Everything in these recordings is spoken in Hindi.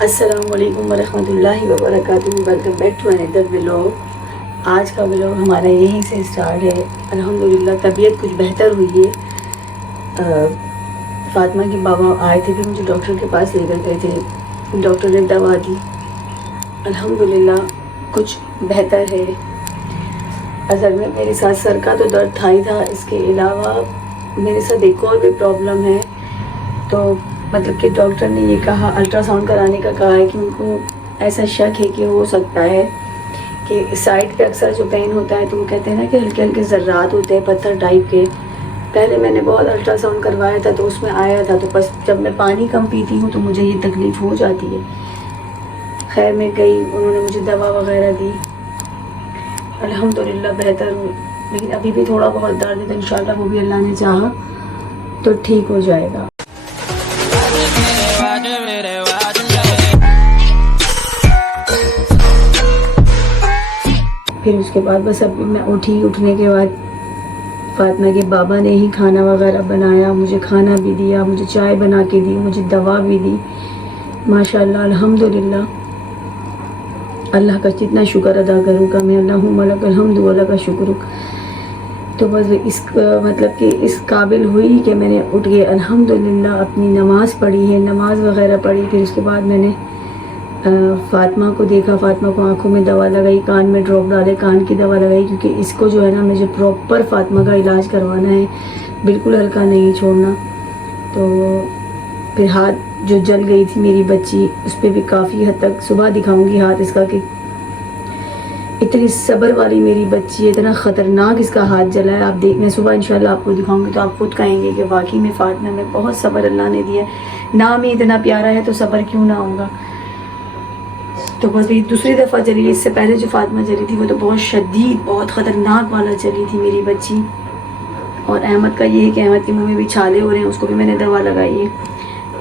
अस्सलामुअलैकुम वरहमतुल्लाहि वबरकातुहू। Welcome back to another vlog. आज का व्लॉग हमारा यहीं से स्टार्ट है। अल्हम्दुलिल्लाह तबीयत कुछ बेहतर हुई है। फ़ातिमा के बाबा आए थे, फिर मुझे डॉक्टर के पास लेकर गए थे। डॉक्टर ने दवा दी, अल्हम्दुलिल्लाह कुछ बेहतर है। असल में मेरे साथ सर का तो दर्द था ही था, इसके अलावा मेरे साथ एक और भी प्रॉब्लम है। तो मतलब कि डॉक्टर ने ये कहा, अल्ट्रासाउंड कराने का कहा है कि उनको ऐसा शक है कि हो सकता है कि साइड पे अक्सर जो पेन होता है, तो वो कहते हैं ना कि हल्के हल्के ज़र्रात होते हैं पत्थर टाइप के। पहले मैंने बहुत अल्ट्रासाउंड करवाया था तो उसमें आया था, तो बस जब मैं पानी कम पीती हूँ तो मुझे ये तकलीफ़ हो जाती है। खैर मैं गई, उन्होंने मुझे दवा वगैरह दी, अल्हम्दुलिल्लाह बेहतर हूँ। लेकिन अभी भी थोड़ा बहुत दर्द है, तो इंशाल्लाह वो भी अल्लाह ने चाहा तो ठीक हो जाएगा। फिर उसके बाद बस अभी मैं उठी, उठने के बाद फ़ातिमा के बाबा ने ही खाना वगैरह बनाया, मुझे खाना भी दिया, मुझे चाय बना के दी, मुझे दवा भी दी। माशाल्लाह अल्हम्दुलिल्लाह, अल्लाह का जितना शुक्र अदा करूँगा मैं, अल्लाहुम्मा लकल हम्दु व लका शुक्र। तो बस इस मतलब कि इस काबिल हुई कि मैंने उठ के अल्हम्दुलिल्लाह अपनी नमाज़ पढ़ी है, नमाज़ वगैरह पढ़ी। फिर उसके बाद मैंने फ़ातिमा को देखा, फ़ातिमा को आँखों में दवा लगाई, कान में ड्रॉप डाले, कान की दवा लगाई, क्योंकि इसको जो है ना मुझे प्रॉपर फ़ातिमा का इलाज करवाना है, बिल्कुल हल्का नहीं छोड़ना। तो फिर हाथ जो जल गई थी मेरी बच्ची, उस पर भी काफ़ी हद तक सुबह दिखाऊंगी हाथ इसका कि इतनी सब्र वाली मेरी बच्ची है, इतना ख़तरनाक इसका हाथ जला है। आप देखना सुबह इंशाल्लाह आपको दिखाऊंगी तो आप खुद कहेंगे कि वाकई में फ़ातिमा में बहुत सब्र अल्लाह ने दिया। नाम ही इतना प्यारा है तो सब्र क्यों ना होगा। तो बस ये दूसरी दफ़ा चली है। इससे पहले जो फ़ातिमा चली थी वो तो बहुत शदीद, बहुत ख़तरनाक वाला चली थी मेरी बच्ची। और अहमद का ये है कि अहमद के मुँह में भी छाले हो रहे हैं, उसको भी मैंने दवा लगाई है।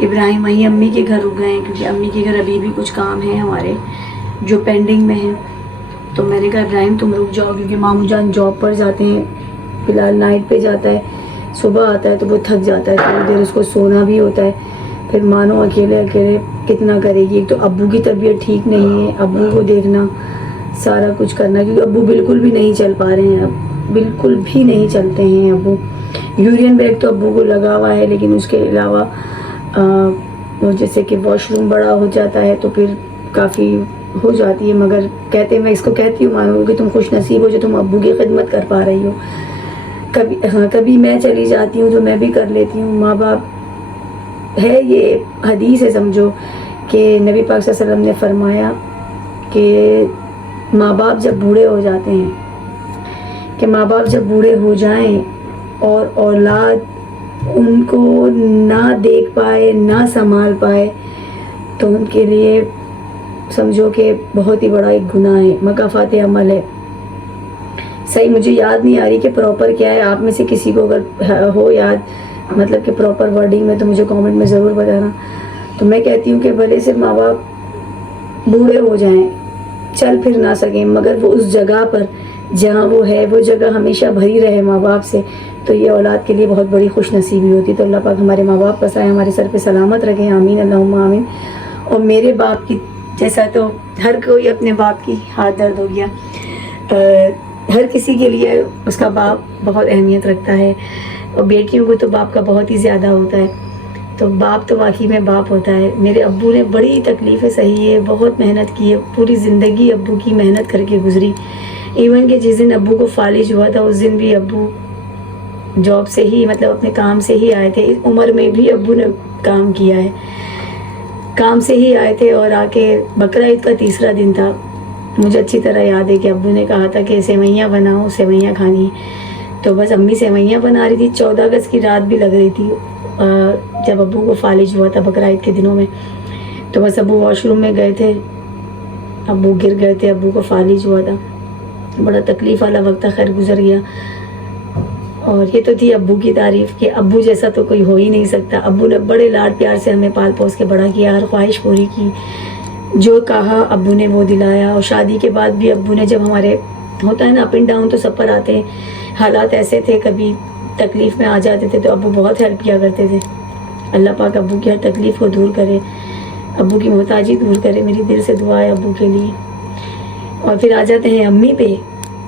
इब्राहिम वहीं अम्मी के घर रुक गए हैं, क्योंकि अम्मी के घर अभी भी कुछ काम है हमारे जो पेंडिंग में है। तो मैंने कहा इब्राहिम तुम रुक जाओ, क्योंकि मामू जान जॉब पर जाते हैं, फ़िलहाल नाइट पे जाता है, सुबह आता है तो वो थक जाता है, थोड़ी देर उसको सोना भी होता है। फिर मानो अकेले अकेले कितना करेगी। एक तो अब्बू की तबीयत ठीक नहीं है, अब्बू को देखना, सारा कुछ करना, क्योंकि अब्बू बिल्कुल भी नहीं चल पा रहे हैं, अब बिल्कुल भी नहीं चलते हैं अब्बू। यूरियन बैग तो अब्बू को लगा हुआ है, लेकिन उसके अलावा वो जैसे कि वॉशरूम बड़ा हो जाता है तो फिर काफ़ी हो जाती है। मगर कहते, मैं इसको कहती हूँ मानो कि तुम खुश नसीब हो जो तुम अब्बू की खिदमत कर पा रही हो। कभी मैं चली जाती हूँ तो मैं भी कर लेती हूँ। माँ बाप है, ये हदीस है समझो कि नबी पाक सल्लल्लाहु अलैहि वसल्लम ने फरमाया कि माँ बाप जब बूढ़े हो जाते हैं, कि माँ बाप जब बूढ़े हो जाएं और औलाद उनको ना देख पाए, ना संभाल पाए, तो उनके लिए समझो कि बहुत ही बड़ा एक गुनाह है, मकाफ़ात अमल है। सही मुझे याद नहीं आ रही कि प्रॉपर क्या है, आप में से किसी को अगर हो याद, मतलब कि प्रॉपर वर्डिंग में, तो मुझे कमेंट में ज़रूर बताना। तो मैं कहती हूँ कि भले से माँ बाप बूढ़े हो जाएं, चल फिर ना सकें, मगर वो उस जगह पर जहाँ वो है, वो जगह हमेशा भरी रहे माँ बाप से, तो ये औलाद के लिए बहुत बड़ी खुश नसीबी होती है। तो अल्लाह पाक हमारे माँ बाप बसाए, हमारे सर पे सलामत रखें, आमीन अल्लाहुम्मा आमीन। और मेरे बाप की जैसा तो हर कोई अपने बाप की हाथ दर्द हो गया, हर किसी के लिए उसका बाप बहुत अहमियत रखता है, और बेटियों को तो बाप का बहुत ही ज़्यादा होता है। तो बाप तो वाकई में बाप होता है। मेरे अब्बू ने बड़ी तकलीफ़ें सही है, बहुत मेहनत की है, पूरी ज़िंदगी अब्बू की मेहनत करके गुजरी। इवन कि जिस दिन अब्बू को फालिज हुआ था उस दिन भी अब्बू जॉब से ही, मतलब अपने काम से ही आए थे। इस उम्र में भी अब्बू ने काम किया है, काम से ही आए थे। और आके बकरा ईद का तीसरा दिन था, मुझे अच्छी तरह याद है कि अब्बू ने कहा था कि सेवैयाँ बनाओ, सेवैयाँ खानी है। तो बस अम्मी सेवैयाँ बना रही थी। 14 अगस्त की रात भी लग रही थी जब अब्बू को फालिज हुआ था बकरा ईद के दिनों में। तो बस अब्बू वॉशरूम में गए थे, अब्बू गिर गए थे, अब्बू को फालिज हुआ था। बड़ा तकलीफ़ वाला वक्त था, खैर गुजर गया। और ये तो थी अब्बू की तारीफ़ कि अब्बू जैसा तो कोई हो ही नहीं सकता। अब्बू ने बड़े लाड प्यार से हमें पाल पोस के बड़ा किया, हर ख्वाहिश पूरी की, जो कहा अब्बू ने वो दिलाया। और शादी के बाद भी अब्बू ने, जब हमारे होता है ना अप एंड डाउन, तो सब पर आते हैं, हालात ऐसे थे, कभी तकलीफ़ में आ जाते थे तो अब्बू बहुत हेल्प किया करते थे। अल्लाह पाक अब्बू की हर तकलीफ़ को दूर करे। अब्बू की मोहताजी दूर करे, मेरी दिल से दुआ है अब्बू के लिए। और फिर आ जाते हैं अम्मी पे,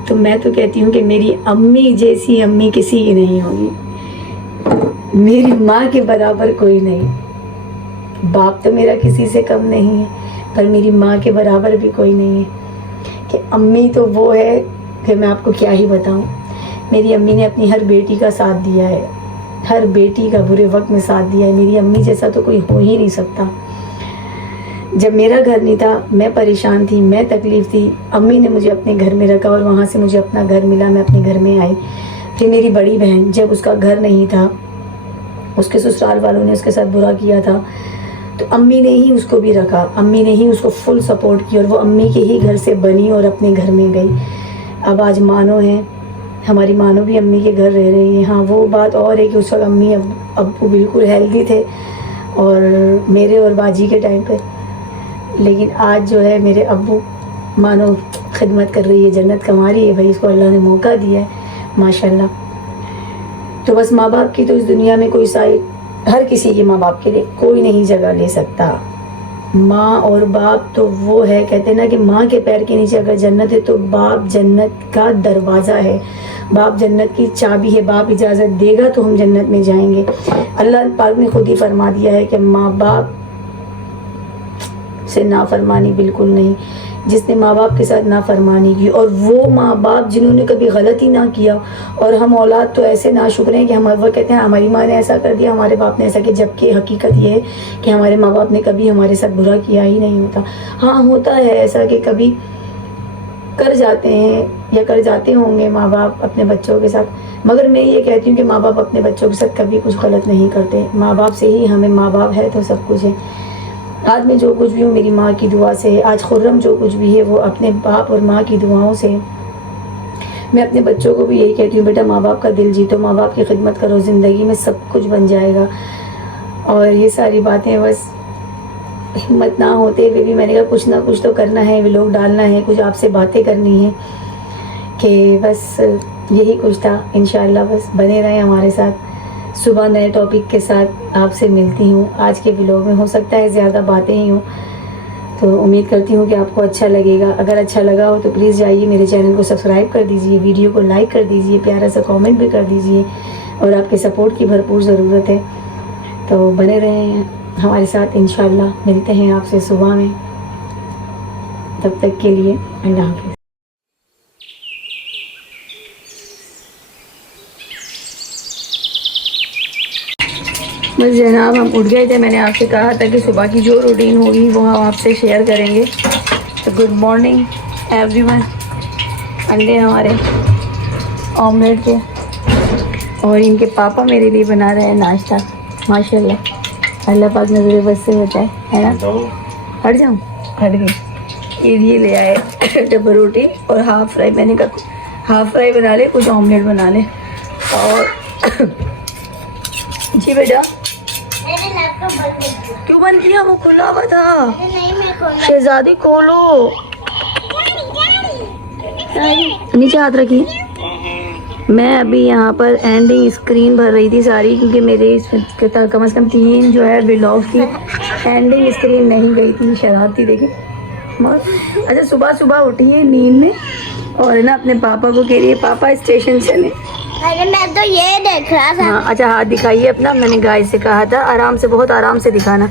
तो मैं तो कहती हूँ कि मेरी अम्मी जैसी अम्मी किसी की नहीं होगी, मेरी माँ के बराबर कोई नहीं। बाप तो मेरा किसी से कम नहीं है, पर मेरी माँ के बराबर भी कोई नहीं है। कि अम्मी तो वो है कि मैं आपको क्या ही बताऊँ। मेरी अम्मी ने अपनी हर बेटी का साथ दिया है, हर बेटी का बुरे वक्त में साथ दिया है। मेरी अम्मी जैसा तो कोई हो ही नहीं सकता। जब मेरा घर नहीं था, मैं परेशान थी, मैं तकलीफ़ थी, अम्मी ने मुझे अपने घर में रखा और वहाँ से मुझे अपना घर मिला, मैं अपने घर में आई। फिर मेरी बड़ी बहन, जब उसका घर नहीं था, उसके ससुराल वालों ने उसके साथ बुरा किया था, तो अम्मी ने ही उसको भी रखा, अम्मी ने ही उसको फुल सपोर्ट किया और वो अम्मी के ही घर से बनी और अपने घर में गई। अब आज मानो है, हमारी मानो भी अम्मी के घर रह रही है। हाँ, वो बात और है कि उस वक्त अम्मी अब्बू बिल्कुल हेल्दी थे और मेरे और बाजी के टाइम पे, लेकिन आज जो है मेरे अब्बू मानो खिदमत कर रही है, जन्नत कमा रही है भाई, इसको अल्लाह ने मौका दिया है माशाल्लाह। तो बस माँ बाप की तो इस दुनिया में कोई साइड, हर किसी के माँ बाप के लिए कोई नहीं जगह ले सकता। माँ और बाप तो वो है, कहते हैं ना कि माँ के पैर के नीचे अगर जन्नत है तो बाप जन्नत का दरवाज़ा है, बाप जन्नत की चाबी है। बाप इजाज़त देगा तो हम जन्नत में जाएंगे। अल्लाह पाक ने खुद ही फरमा दिया है कि माँ बाप से नाफरमानी बिल्कुल नहीं। जिसने माँ बाप के साथ नाफरमानी की, और वो माँ बाप जिन्होंने कभी गलती ना किया, और हम औलाद तो ऐसे नाशुक्र हैं कि हम वो कहते हैं हमारी माँ ने ऐसा कर दिया, हमारे बाप ने ऐसा किया, जबकि हकीकत ये है कि हमारे माँ बाप ने कभी हमारे साथ बुरा किया ही नहीं होता। हाँ, होता है ऐसा कि कभी कर जाते हैं या कर जाते होंगे माँ बाप अपने बच्चों के साथ, मगर मैं ये कहती हूँ कि माँ बाप अपने बच्चों के साथ कभी कुछ गलत नहीं करते। माँ बाप से ही हमें, माँ बाप है तो सब कुछ है। आज मैं जो कुछ भी हूँ मेरी माँ की दुआ से, आज खुर्रम जो कुछ भी है वो अपने बाप और माँ की दुआओं से। मैं अपने बच्चों को भी यही कहती हूँ, बेटा माँ बाप का दिल जीतो, माँ बाप की खिदमत करो, ज़िंदगी में सब कुछ बन जाएगा। और ये सारी बातें बस हिम्मत ना होते हुए भी मैंने कहा कुछ ना कुछ तो करना है, व्लॉग डालना है, कुछ आपसे बातें करनी है, कि बस यही कुछ था। इंशाअल्लाह बस बने रहें हमारे साथ। सुबह नए टॉपिक के साथ आपसे मिलती हूँ। आज के व्लॉग में हो सकता है ज़्यादा बातें ही हों, तो उम्मीद करती हूँ कि आपको अच्छा लगेगा। अगर अच्छा लगा हो तो प्लीज़ जाइए मेरे चैनल को सब्सक्राइब कर दीजिए, वीडियो को लाइक कर दीजिए, प्यारा सा कमेंट भी कर दीजिए, और आपके सपोर्ट की भरपूर ज़रूरत है। तो बने रहें हमारे साथ, इंशाअल्लाह मिलते हैं आपसे सुबह में। तब तक के लिए अल्लाह हाफ़िज़। बस जनाब हम उठ गए थे, मैंने आपसे कहा था कि सुबह की जो रूटीन होगी वो हम आपसे शेयर करेंगे। तो गुड मॉर्निंग एवरीवन। अंडे हमारे ऑमलेट के, और इनके पापा मेरे लिए बना रहे हैं नाश्ता। माशाल्लाह, अल्लाह पाक नज़र बस से होता है ना। हट जाऊँ, हट गई। ये ले आए डबल रोटी और हाफ़ फ्राई। मैंने कहा हाफ़ फ्राई बना ले, कुछ ऑमलेट बना ले। और जी बेटा, क्यों बंद किया? वो खुला हुआ था। शहजादी खोलो, नीचे हाथ रखिए। मैं अभी यहाँ पर एंडिंग स्क्रीन भर रही थी सारी, क्योंकि मेरे कम से कम 3 जो है व्लॉग की एंडिंग स्क्रीन नहीं गई थी। शरारती देखिए। अच्छा, सुबह सुबह उठी है नींद में और ना अपने पापा को कह रही है पापा स्टेशन चले। अरे मैं तो ये देख रहा था। हाँ, अच्छा हाथ दिखाइए अपना। मैंने गाय से कहा था आराम से, बहुत आराम से दिखाना।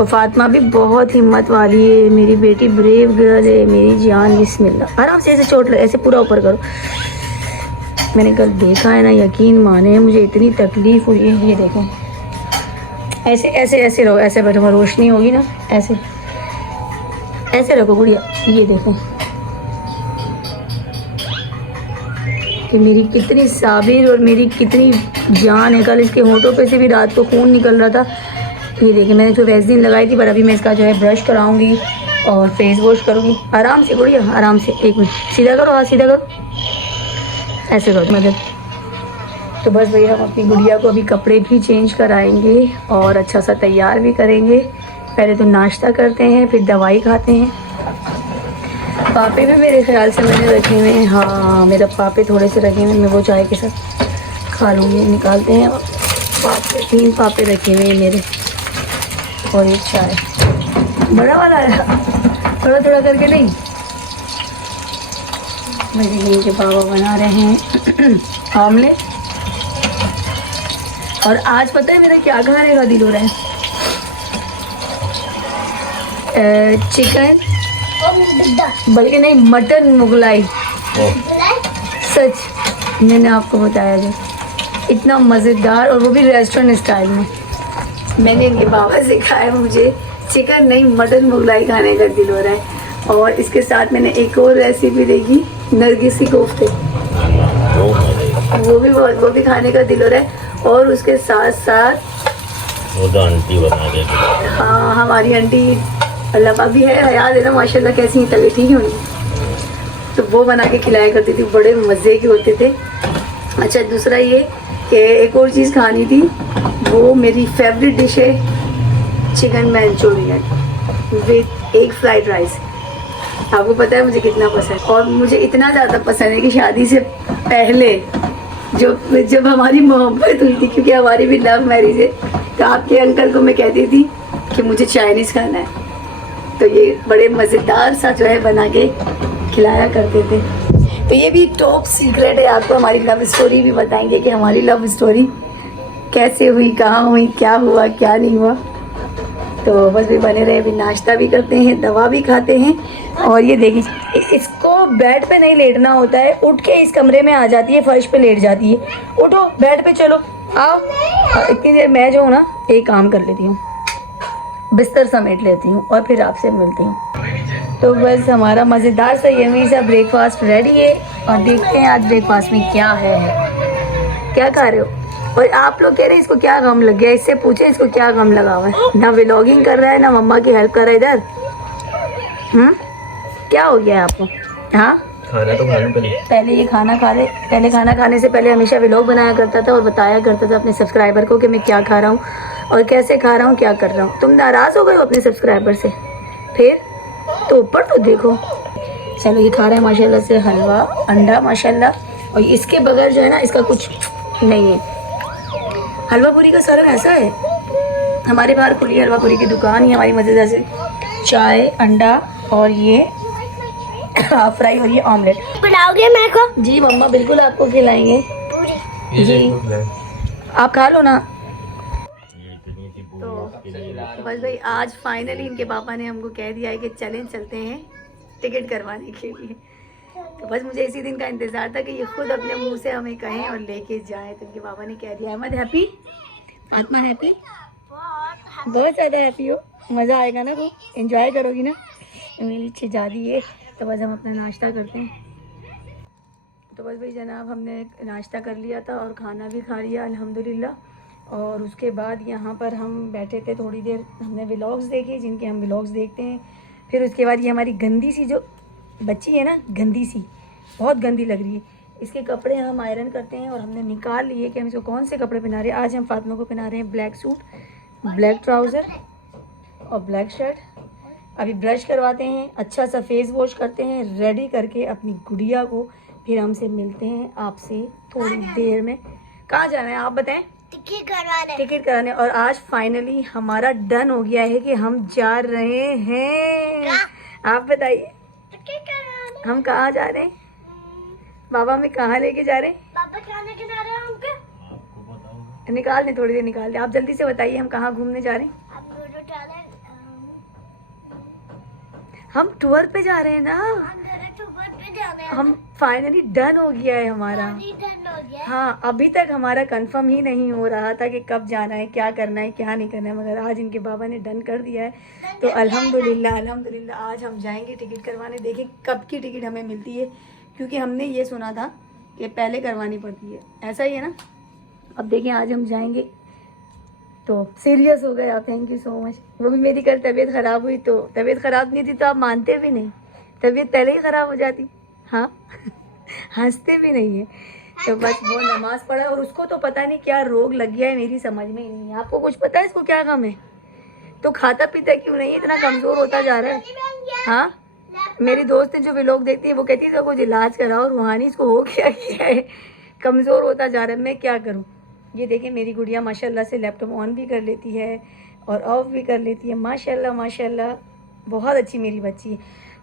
और फातिमा भी बहुत हिम्मत वाली है, मेरी बेटी ब्रेव गर्ल है, मेरी जान। बिस्मिल्लाह, आराम से, ऐसे चोट लगे, ऐसे पूरा ऊपर करो। मैंने कल देखा है ना, यकीन माने मुझे इतनी तकलीफ हुई है। ये देखो, ऐसे ऐसे ऐसे रहो, ऐसे बैठो, रोशनी होगी ना, ऐसे ऐसे रखो गुड़िया। ये देखो कि मेरी कितनी साबिर और मेरी कितनी जान है। कल इसके होंठों पे से भी रात को खून निकल रहा था। ये देखिए, मैंने जो वैसलीन लगाई थी, पर अभी मैं इसका जो है ब्रश कराऊंगी और फेस वॉश करूंगी। आराम से गुड़िया, आराम से। एक मिनट, सीधा करो, हाथ सीधा करो, ऐसे करो मदद। तो बस भैया, हम अपनी गुड़िया को अभी कपड़े भी चेंज कराएंगे और अच्छा सा तैयार भी करेंगे। पहले तो नाश्ता करते हैं, फिर दवाई खाते हैं। पापे भी मेरे ख्याल से मैंने रखे हुए हैं। हाँ, मेरे पापे थोड़े से रखे हुए हैं, मैं वो चाय के साथ खा लूँगी। निकालते हैं पापे, 3 पापे रखे हुए हैं मेरे, और एक चाय। बड़ा वाला है, थोड़ा थोड़ा करके नहीं। मेरे लिए के बाबा बना रहे हैं ऑमलेट। और आज पता है मेरा क्या खाने का दिल हो रहा है? चिकन, बल्कि नहीं, मटन मुगलाई। सच मैंने आपको बताया जो इतना मज़ेदार, और वो भी रेस्टोरेंट स्टाइल में। मैंने इनके बाबा से खाया, मुझे चिकन नहीं मटन मुगलाई खाने का दिल हो रहा है। और इसके साथ मैंने एक और रेसिपी देखी, नरगिसी कोफ्ते, वो भी खाने का दिल हो रहा है। और उसके साथ साथ वो तो आंटी बना देती। हाँ, हमारी आंटी अल्लाह पाक भी है, हयात है ना माशाल्लाह, कैसी ही तबीयत ठीक है उनकी, तो वो बना के खिलाया करती थी, बड़े मज़े के होते थे। अच्छा, दूसरा ये कि एक और चीज़ खानी थी, वो मेरी फेवरेट डिश है chicken Manchurian with egg fried rice. आपको पता है मुझे कितना पसंद है, और मुझे इतना ज़्यादा पसंद है कि शादी से पहले जब हमारी मोहब्बत हुई थी, क्योंकि हमारी भी लव मैरिज है, तो आपके अंकल को मैं कहती थी कि मुझे चाइनीज़ खाना है, तो ये बड़े मज़ेदार सा जो है बना के खिलाया करते थे। तो ये भी टॉप सीक्रेट है, आपको हमारी लव स्टोरी भी बताएंगे कि हमारी लव स्टोरी कैसे हुई, कहाँ हुई, क्या हुआ क्या नहीं हुआ। तो बस भी बने रहे, अभी नाश्ता भी करते हैं, दवा भी खाते हैं। और ये देखिए, इसको बेड पे नहीं लेटना होता है, उठ के इस कमरे में आ जाती है, फर्श पे लेट जाती है। उठो बेड पे, चलो आओ। इतनी देर मैं जो हूँ ना, एक काम कर लेती हूँ, बिस्तर समेट लेती हूँ और फिर आपसे मिलती हूँ। तो बस हमारा मज़ेदार सा यमी सा ब्रेकफास्ट रेडी है, और देखते हैं आज ब्रेकफास्ट में क्या है। क्या खा रहे हो? और आप लोग कह रहे हैं इसको क्या गम लग गया, इससे पूछे इसको क्या गम लगा हुआ है। ना व्लॉगिंग कर रहा है, ना मम्मा की हेल्प कर रहा है इधर। क्या हो गया है आपको? हाँ, खाना तो खाना पहले ये खाना खा ले। पहले खाना खाने से पहले हमेशा व्लॉग बनाया करता था और बताया करता था अपने सब्सक्राइबर को कि मैं क्या खा रहा हूँ और कैसे खा रहा हूँ, क्या कर रहा हूँ। तुम नाराज़ हो गए हो अपने सब्सक्राइबर से? फिर तो ऊपर तो देखो। चलो, ये खा रहे हैं माशाल्लाह से हलवा अंडा माशाल्लाह। और इसके बगैर जो है ना, इसका कुछ नहीं है। हलवा पूरी का सारा ऐसा है, हमारे बाहर खुली हलवा पूरी की दुकान ही, हमारी मज़ेदार से चाय, अंडा और ये फ्राई और ये ऑमलेट। बनाओगे मेरे को? जी मम्मा, बिल्कुल आपको खिलाएंगे जी, आप खा लो ना। तो बस भाई, आज फाइनली इनके पापा ने हमको कह दिया है कि चलते हैं टिकट करवाने के लिए। तो बस मुझे इसी दिन का इंतज़ार था कि ये खुद अपने मुंह से हमें कहें और लेके जाएं। तो इनके पापा ने कह दिया। अहमद हैप्पी? आत्मा हैप्पी? बहुत ज़्यादा हैप्पी हो? मज़ा आएगा ना, वो एंजॉय करोगी ना? मेरी शहजादी है। तो बस हम अपना नाश्ता करते हैं। तो बस भाई जनाब, हमने नाश्ता कर लिया था और खाना भी खा लिया अल्हम्दुलिल्लाह। और उसके बाद यहाँ पर हम बैठे थे थोड़ी देर, हमने व्लॉग्स देखे जिनके हम व्लॉग्स देखते हैं। फिर उसके बाद ये हमारी गंदी सी जो बच्ची है ना, गंदी सी, बहुत गंदी लग रही है, इसके कपड़े हम आयरन करते हैं और हमने निकाल लिए कि हम इसको कौन से कपड़े पहना रहे हैं। आज हम फातिमा को पहना रहे हैं ब्लैक सूट, ब्लैक ट्राउज़र और ब्लैक शर्ट। अभी ब्रश करवाते हैं, अच्छा सा फेस वॉश करते हैं, रेडी करके अपनी गुड़िया को फिर हमसे मिलते हैं आपसे थोड़ी देर में। कहाँ जाना है आप बताएं? टिकट कराने। और आज फाइनली हमारा डन हो गया है कि हम जा रहे हैं। आप बताइए हम कहाँ जा रहे हैं? बाबा हमें कहाँ लेके जा रहे हैं? पापा कहाँ लेके जा रहे हैं हमको? निकाल दें, थोड़ी देर निकाल दें। आप जल्दी से बताइए हम कहाँ घूमने जा रहे हैं? हम टूर पे जा रहे हैं ना। हम फाइनली डन हो गया है हमारा। हाँ, अभी तक हमारा कंफर्म ही नहीं हो रहा था कि कब जाना है, क्या करना है, क्या नहीं करना है, मगर आज इनके बाबा ने डन कर दिया है। तो अल्हम्दुलिल्लाह अल्हम्दुलिल्लाह आज हम जाएंगे टिकट करवाने। देखें कब की टिकट हमें मिलती है, क्योंकि हमने ये सुना था कि पहले करवानी पड़ती है, ऐसा ही है ना। अब देखें आज हम जाएंगे। तो सीरियस हो गए आप, थैंक यू सो मच। वो भी मेरी कल तबीयत ख़राब हुई, तो तबीयत ख़राब नहीं थी तो आप मानते भी नहीं, तबीयत पहले ही ख़राब हो जाती। हाँ हंसते भी नहीं है। तो बस वो नमाज़ पढ़ा, और उसको तो पता नहीं क्या रोग लग गया है, मेरी समझ में ही नहीं है। आपको कुछ पता है इसको क्या गम है? तो खाता पीता क्यों नहीं है, इतना कमज़ोर होता जा रहा है। हाँ, मेरी दोस्त है जो व्लॉग देखती है, वो कहती है तो कुछ इलाज कराओ, रूहानी इसको हो क्या है, कमज़ोर होता जा रहा है। मैं क्या करूँ? ये देखें मेरी गुड़िया माशाल्लाह से लैपटॉप ऑन भी कर लेती है और ऑफ भी कर लेती है, माशाल्लाह माशाल्लाह। बहुत अच्छी मेरी बच्ची है।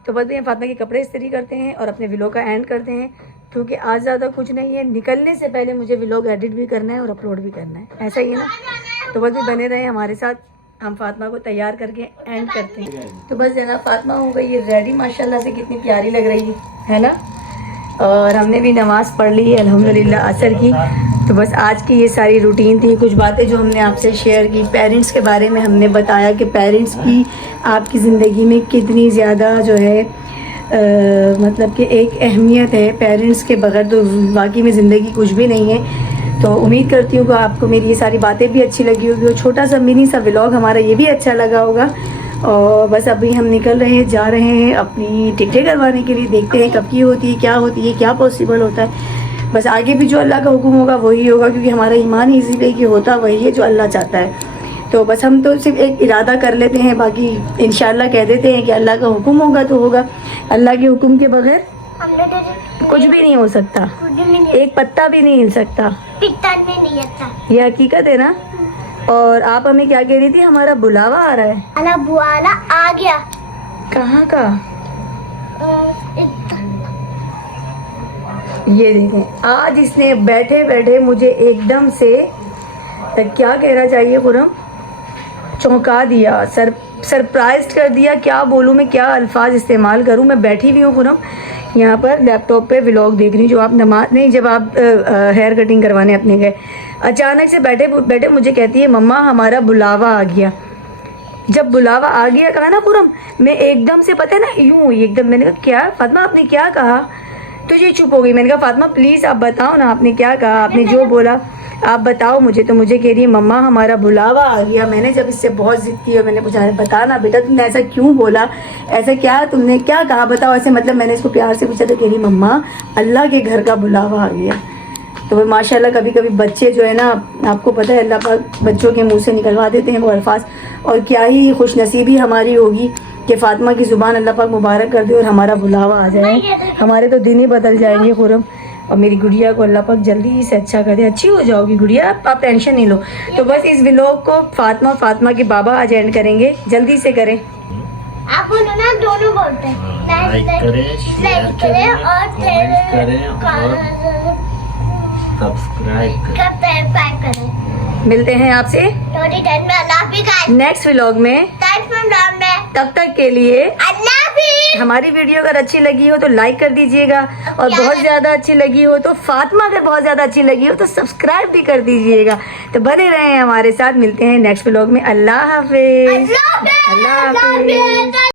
तो बस भैया फातिमा के कपड़े इस्त्री करते हैं और अपने व्लॉग का एंड करते हैं, क्योंकि आज ज़्यादा कुछ नहीं है। निकलने से पहले मुझे व्लॉग एडिट भी करना है और अपलोड भी करना है, ऐसा ही है ना। तो बस भी बने रहे हमारे साथ, हम फातिमा को तैयार करके एंड करते हैं। तो बस है ना, फातिमा हो गई ये रेडी माशाल्लाह से, कितनी प्यारी लग रही है ना। और हमने भी नमाज़ पढ़ ली है अल्हम्दुलिल्लाह असर की। तो बस आज की ये सारी रूटीन थी, कुछ बातें जो हमने आपसे शेयर की। पेरेंट्स के बारे में हमने बताया कि पेरेंट्स की आपकी ज़िंदगी में कितनी ज़्यादा जो है मतलब कि एक अहमियत है। पेरेंट्स के बगैर तो वाकई में ज़िंदगी कुछ भी नहीं है। तो उम्मीद करती हूँ कि आपको मेरी ये सारी बातें भी अच्छी लगी होगी और छोटा सा मिनी सा व्लॉग हमारा ये भी अच्छा लगा होगा। और बस अभी हम निकल रहे हैं, जा रहे हैं अपनी टिकटें करवाने के लिए। देखते हैं कब की होती है, क्या पॉसिबल होता है। बस आगे भी जो अल्लाह का हुक्म होगा वही होगा, क्योंकि हमारा ईमान ही इसीलिए कि होता वही है जो अल्लाह चाहता है। तो बस हम तो सिर्फ एक इरादा कर लेते हैं, बाकी इंशाल्लाह कह देते हैं कि अल्लाह का हुक्म होगा तो होगा। अल्लाह के हुक्म के बगैर कुछ भी नहीं हो सकता, एक पत्ता भी नहीं हिल सकता, ये हकीकत है ना। और आप हमें क्या कह रही थी, हमारा बुलावा आ रहा है। अला बुआला आ गया। कहाँ का? ये देखें, आज इसने बैठे बैठे मुझे एकदम से क्या कहना चाहिए खुरम, चौंका दिया, सरप्राइज कर दिया। क्या बोलूँ मैं, क्या अल्फाज इस्तेमाल करूँ। मैं बैठी हुई हूँ खुरम यहाँ पर लैपटॉप पे व्लॉग देख रही हूँ, जो आप नमाज नहीं, जब आप हेयर कटिंग करवाने अपने गए, अचानक से बैठे बैठे मुझे कहती है मम्मा हमारा बुलावा आ गया। जब बुलावा आ गया कहा ना खुरम, मैं एकदम से पता है ना यूँ एकदम, मैंने कहा क्या फातिमा आपने क्या कहा, तो ये चुप हो गई। मैंने कहा फातिमा प्लीज़ आप बताओ ना आपने क्या कहा, आपने जो बोला आप बताओ मुझे। तो मुझे कह रही है मम्मा हमारा बुलावा आ गया। मैंने जब इससे बहुत जिद की और मैंने पूछा बता ना बेटा तुमने ऐसा क्यों बोला, ऐसा क्या तुमने क्या कहा बताओ ऐसे, मतलब मैंने इसको प्यार से पूछा तो कह रही मम्मा अल्लाह के घर का बुलावा आ गया। तो माशाल्लाह कभी कभी बच्चे जो है ना, आपको पता है अल्लाह पाक बच्चों के मुंह से निकलवा देते हैं वो अल्फाज। और क्या ही खुशनसीबी हमारी होगी कि फातिमा की ज़ुबान अल्लाह पाक मुबारक कर दे और हमारा बुलावा आ जाए, हमारे तो दिन ही बदल जाएंगे खुरम। और मेरी गुड़िया को अल्लाह पाक जल्दी से अच्छा कर दे, अच्छी हो जाओगी गुड़िया, आप टेंशन नहीं लो। तो बस इस व्लॉग को फातिमा के बाबा आज एंड करेंगे, जल्दी से करें। आप बोलो ना, दोनों बोलते हैं, लाइक करें, शेयर करें और कमेंट करें और सब्सक्राइब करें। मिलते हैं आपसे थोड़ी देर में। अल्लाह हाफिज़ नेक्स्ट व्लॉग में। तब तक के लिए अल्लाह हाफिज़। हमारी वीडियो अगर अच्छी लगी हो तो लाइक कर दीजिएगा, और बहुत ज्यादा अच्छी लगी हो तो फातिमा अगर बहुत ज्यादा अच्छी लगी हो तो सब्सक्राइब भी कर दीजिएगा। तो बने रहें हमारे साथ, मिलते हैं नेक्स्ट व्लॉग में। अल्लाह हाफिज़। अल्लाह हाफिज़।